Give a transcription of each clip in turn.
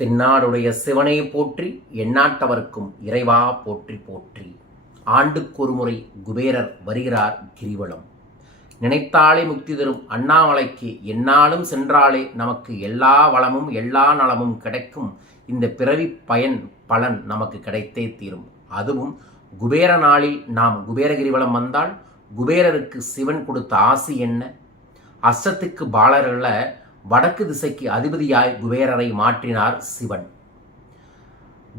தென்னாடுடைய சிவனை போற்றி எண்ணாட்டவர்க்கும் இறைவா போற்றி போற்றி. ஆண்டுக்கொருமுறை குபேரர் வருகிறார் கிரிவலம். நினைத்தாலே முக்தி தரும் அண்ணாமலைக்கு எந்நாளும் சென்றாலே நமக்கு எல்லா வளமும் எல்லா நலமும் கிடைக்கும். இந்த பிறவி பயன் பலன் நமக்கு கிடைத்தே தீரும். அதுவும் குபேர நாளில் நாம் குபேர கிரிவலம் வந்தால் குபேரருக்கு சிவன் கொடுத்த ஆசி என்ன? அஷ்டத்துக்கு பாலர்களை வடக்கு திசைக்கு அதிபதியாய் குபேரரை மாற்றினார் சிவன்.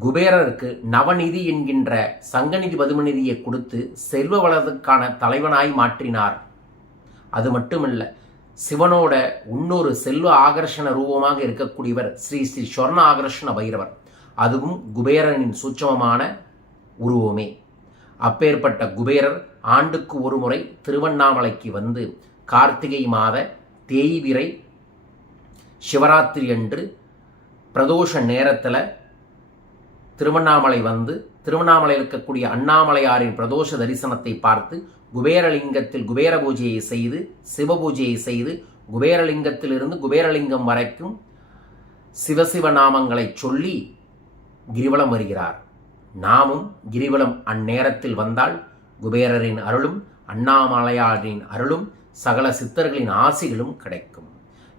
குபேரருக்கு நவநிதி என்கின்ற சங்கநிதி பதுமநிதியை கொடுத்து செல்வ வளத்துக்கான தலைவனாய் மாற்றினார். அது மட்டுமல்ல சிவனோட இன்னொரு செல்வ ஆகர்ஷண ரூபமாக இருக்கக்கூடியவர் ஸ்ரீ ஸ்ரீ சொர்ண ஆகர்ஷண பைரவர். அதுவும் குபேரனின் சூட்சமமான உருவமே. அப்பேற்பட்ட குபேரர் ஆண்டுக்கு ஒரு முறை திருவண்ணாமலைக்கு வந்து கார்த்திகை மாத தேய்விரை சிவராத்திரி அன்று பிரதோஷ நேரத்தில் திருவண்ணாமலை வந்து திருவண்ணாமலையில் இருக்கக்கூடிய அண்ணாமலையாரின் பிரதோஷ தரிசனத்தை பார்த்து குபேரலிங்கத்தில் குபேர பூஜையை செய்து சிவ பூஜையை செய்து குபேரலிங்கத்திலிருந்து குபேரலிங்கம் வரைக்கும் சிவசிவ நாமங்களை சொல்லி கிரிவலம் வருகிறார். நாமும் கிரிவலம் அந்நேரத்தில் வந்தால் குபேரரின் அருளும் அண்ணாமலையாரின் அருளும் சகல சித்தர்களின் ஆசிகளும் கிடைக்கும்.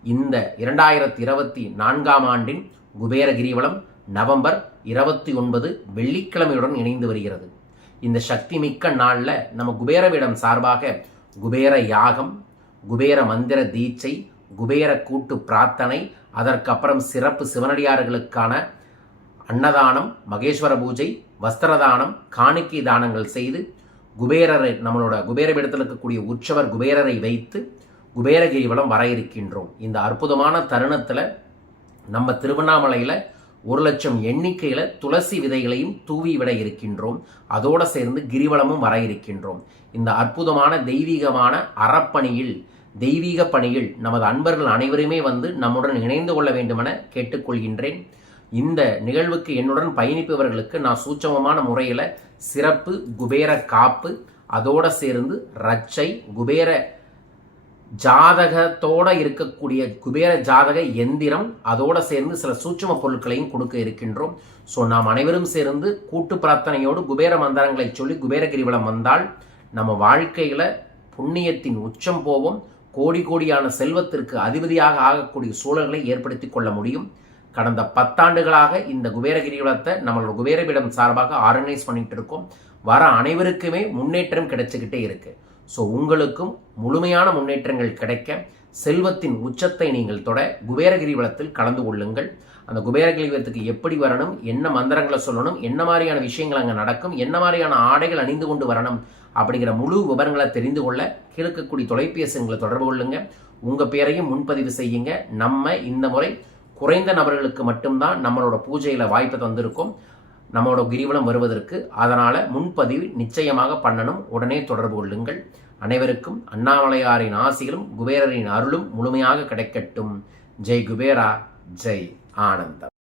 இந்த இரண்டாயிரத்தி இருபத்தி நான்காம் ஆண்டின் குபேர கிரிவலம் நவம்பர் இருபத்தி ஒன்பது வெள்ளிக்கிழமையுடன் இணைந்து வருகிறது. இந்த சக்தி மிக்க நாளில் நம்ம குபேரவிடம் சார்பாக குபேர யாகம் குபேர மந்திர தீட்சை குபேர கூட்டு பிரார்த்தனை அதற்கப்புறம் சிறப்பு சிவனடியார்களுக்கான அன்னதானம் மகேஸ்வர பூஜை வஸ்திரதானம் காணிக்கை தானங்கள் செய்து குபேரரை நம்மளோட குபேரவிடத்தில் இருக்கக்கூடிய உற்சவர் குபேரரை வைத்து குபேரகிரிவலம் வர இருக்கின்றோம். இந்த அற்புதமான தருணத்தில் நம்ம திருவண்ணாமலையில் ஒரு லட்சம் எண்ணிக்கையில் துளசி விதைகளையும் தூவி விட இருக்கின்றோம். அதோடு சேர்ந்து கிரிவலமும் வர இருக்கின்றோம். இந்த அற்புதமான தெய்வீகமான அறப்பணியில் தெய்வீக பணியில் நமது அன்பர்கள் அனைவருமே வந்து நம்முடன் இணைந்து கொள்ள வேண்டுமென கேட்டுக்கொள்கின்றேன். இந்த நிகழ்வுக்கு என்னுடன் பயணிப்பவர்களுக்கு நான் சூட்சமமான முறையில் சிறப்பு குபேர காப்பு அதோடு சேர்ந்து ரச்சை குபேர ஜாதகத்தோட இருக்கக்கூடிய குபேர ஜாதக எந்திரம் அதோட சேர்ந்து சில சூட்சும பொருட்களையும் கொடுக்க இருக்கின்றோம். ஸோ நாம் அனைவரும் சேர்ந்து கூட்டு பிரார்த்தனையோடு குபேர மந்திரங்களை சொல்லி குபேர கிரிவலம் வந்தால் நம்ம வாழ்க்கையில் புண்ணியத்தின் உச்சம் போவோம். கோடி கோடியான செல்வத்திற்கு அதிபதியாக ஆகக்கூடிய சூழல்களை ஏற்படுத்தி கொள்ள முடியும். கடந்த பத்தாண்டுகளாக இந்த குபேர கிரிவலத்தை நம்மளோட குபேரபீடம் சார்பாக ஆர்கனைஸ் பண்ணிட்டு இருக்கோம். வர அனைவருக்குமே முன்னேற்றம் கிடைச்சிக்கிட்டே இருக்குது ஸோ உங்களுக்கும் முழுமையான முன்னேற்றங்கள் கிடைக்க செல்வத்தின் உச்சத்தை நீங்கள் தொட குபேரகிரி வளத்தில் கலந்து கொள்ளுங்கள். அந்த குபேரகிரிவலத்துக்கு எப்படி வரணும் என்ன மந்திரங்களை சொல்லணும் என்ன மாதிரியான விஷயங்கள் அங்கே நடக்கும் என்ன மாதிரியான ஆடைகள் அணிந்து கொண்டு வரணும் அப்படிங்கிற முழு விவரங்களை தெரிந்து கொள்ள கிழக்கக்கூடிய தொலைபேசிங்களை தொடர்பு கொள்ளுங்க. உங்கள் பேரையும் முன்பதிவு செய்யுங்க. நம்ம இந்த முறை குறைந்த நபர்களுக்கு மட்டும்தான் நம்மளோட பூஜையில் வாய்ப்பு தந்திருக்கோம். நம்மளோட கிரிவலம் வருவதற்கு அதனால் முன்பதிவு நிச்சயமாக பண்ணணும். உடனே தொடர்பு கொள்ளுங்கள். அனைவருக்கும் அண்ணாமலையாரின் ஆசிகளும் குபேரரின் அருளும் முழுமையாக கிடைக்கட்டும். ஜெய் குபேரா ஜெய் ஆனந்தம்.